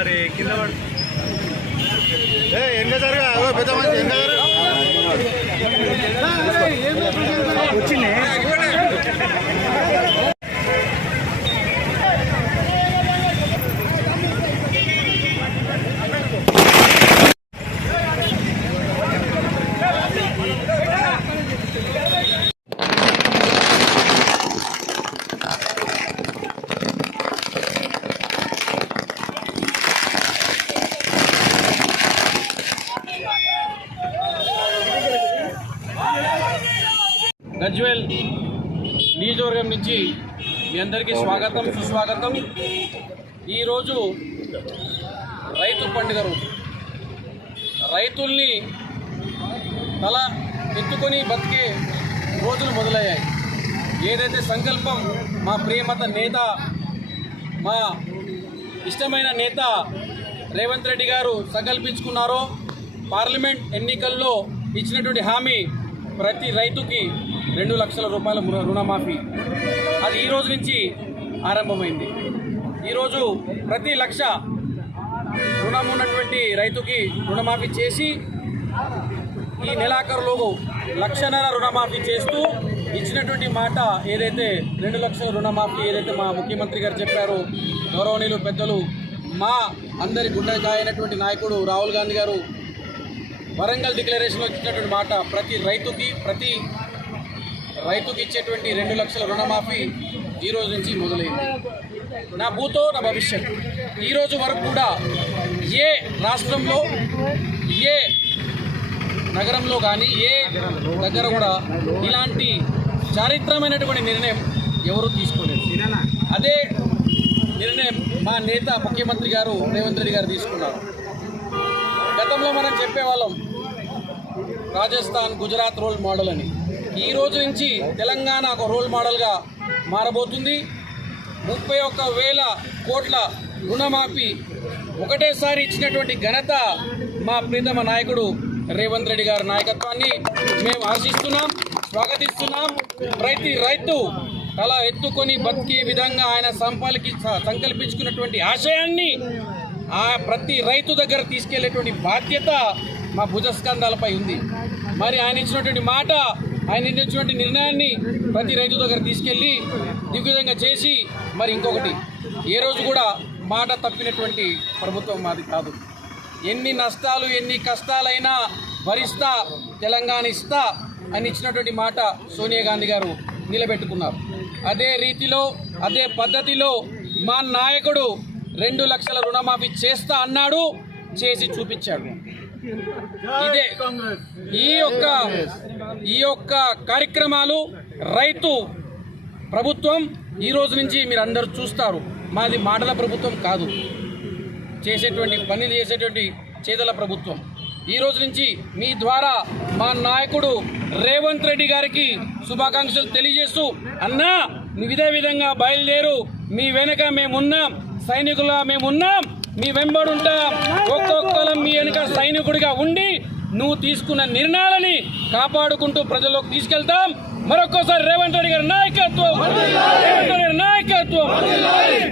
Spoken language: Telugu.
अरे किंद ఎంగ జరగా పెద్ద మంచి ఎంగ వచ్చింది గజ్వేల్ నియోజకవర్గం నుంచి మీ అందరికీ స్వాగతం సుస్వాగతం. ఈరోజు రైతు పండుగ రోజు. రైతుల్ని తల ఎత్తుకొని బతికే రోజులు మొదలయ్యాయి. ఏదైతే సంకల్పం మా ప్రియమత నేత, మా ఇష్టమైన నేత రేవంత్ రెడ్డి గారు సంకల్పించుకున్నారో, పార్లమెంట్ ఎన్నికల్లో ఇచ్చినటువంటి హామీ ప్రతి రైతుకి 2 లక్షల రూపాయల రుణమాఫీ, అది ఈ రోజు నుంచి ఆరంభమైంది. ఈరోజు ప్రతి లక్ష రుణం ఉన్నటువంటి రైతుకి రుణమాఫీ చేసి ఈ నెలాఖరులోపు 1.5 లక్షల రుణమాఫీ చేస్తూ ఇచ్చినటువంటి మాట ఏదైతే 2 లక్షల రుణమాఫీ ఏదైతే మా ముఖ్యమంత్రి గారు చెప్పారో, గౌరవనీయులు పెద్దలు మా అందరి గుండెకాయ అయినటువంటి నాయకుడు రాహుల్ గాంధీ గారు వరంగల్ డిక్లరేషన్లో ఇచ్చినటువంటి మాట, ప్రతి రైతుకి ఇచ్చేటువంటి 2 లక్షల రుణమాఫీ ఈ రోజు నుంచి మొదలైంది. నా భూతో నా భవిష్యత్. ఈరోజు వరకు కూడా ఏ రాష్ట్రంలో, ఏ నగరంలో కానీ, ఏ దగ్గర కూడా ఇలాంటి చారిత్రమైనటువంటి నిర్ణయం ఎవరూ తీసుకోలేదు. అదే నిర్ణయం మా నేత ముఖ్యమంత్రి గారు రేవంత్ రెడ్డి గారు తీసుకున్నారు. గతంలో మనం చెప్పేవాళ్ళం రాజస్థాన్, గుజరాత్ రోల్ మోడల్ అని. ఈ రోజు నుంచి తెలంగాణ ఒక రోల్ మోడల్గా మారబోతుంది. 31,000 కోట్ల రుణమాఫీ ఒకటేసారి ఇచ్చినటువంటి ఘనత మా ప్రీతమ నాయకుడు రేవంత్ రెడ్డి గారి నాయకత్వాన్ని మేము ఆశిస్తున్నాం, స్వాగతిస్తున్నాం. ప్రతి రైతు తల ఎత్తుకొని బతికే విధంగా ఆయన సంకల్పించుకున్నటువంటి ఆశయాన్ని ఆ ప్రతి రైతు దగ్గర తీసుకెళ్లేటువంటి బాధ్యత మా భుజస్కంధాలపై ఉంది. మరి ఆయన ఇచ్చినటువంటి మాట, ఆయన ఇచ్చినటువంటి నిర్ణయాన్ని ప్రతి రైతు దగ్గర తీసుకెళ్ళి దిగ్విజయంగా చేసి, మరి ఇంకొకటి, ఏ రోజు కూడా మాట తప్పినటువంటి ప్రభుత్వం మాది కాదు. ఎన్ని నష్టాలు ఎన్ని కష్టాలైనా భరిస్తా, తెలంగాణ ఇస్తా అని ఇచ్చినటువంటి మాట సోనియా గాంధీ గారు నిలబెట్టుకున్నారు. అదే రీతిలో, అదే పద్ధతిలో మా నాయకుడు 2 లక్షల రుణమాఫీ చేస్తా అన్నాడు, చేసి చూపించాడు. ఇదే ఈ యొక్క కార్యక్రమాలు రైతు ప్రభుత్వం ఈ రోజు నుంచి మీరు అందరూ చూస్తారు. మాది మాటల ప్రభుత్వం కాదు, చేసేటువంటి పనులు చేసేటువంటి చేతల ప్రభుత్వం. ఈ రోజు నుంచి మీ ద్వారా మా నాయకుడు రేవంత్ రెడ్డి గారికి శుభాకాంక్షలు తెలియజేస్తూ, అన్నా నువ్వు ఇదే విధంగా బయలుదేరు, మీ వెనక మేమున్నాం, సైనికులుగా మేమున్నాం, మీ వెంబడుంటాం, ఒక్కొక్కరం మీ సైనికుడిగా ఉండి నువ్వు తీసుకున్న నిర్ణయాలని కాపాడుకుంటూ ప్రజల్లోకి తీసుకెళ్తాం. మరొక్కసారి రేవంత్ రెడ్డి గారి నాయకత్వం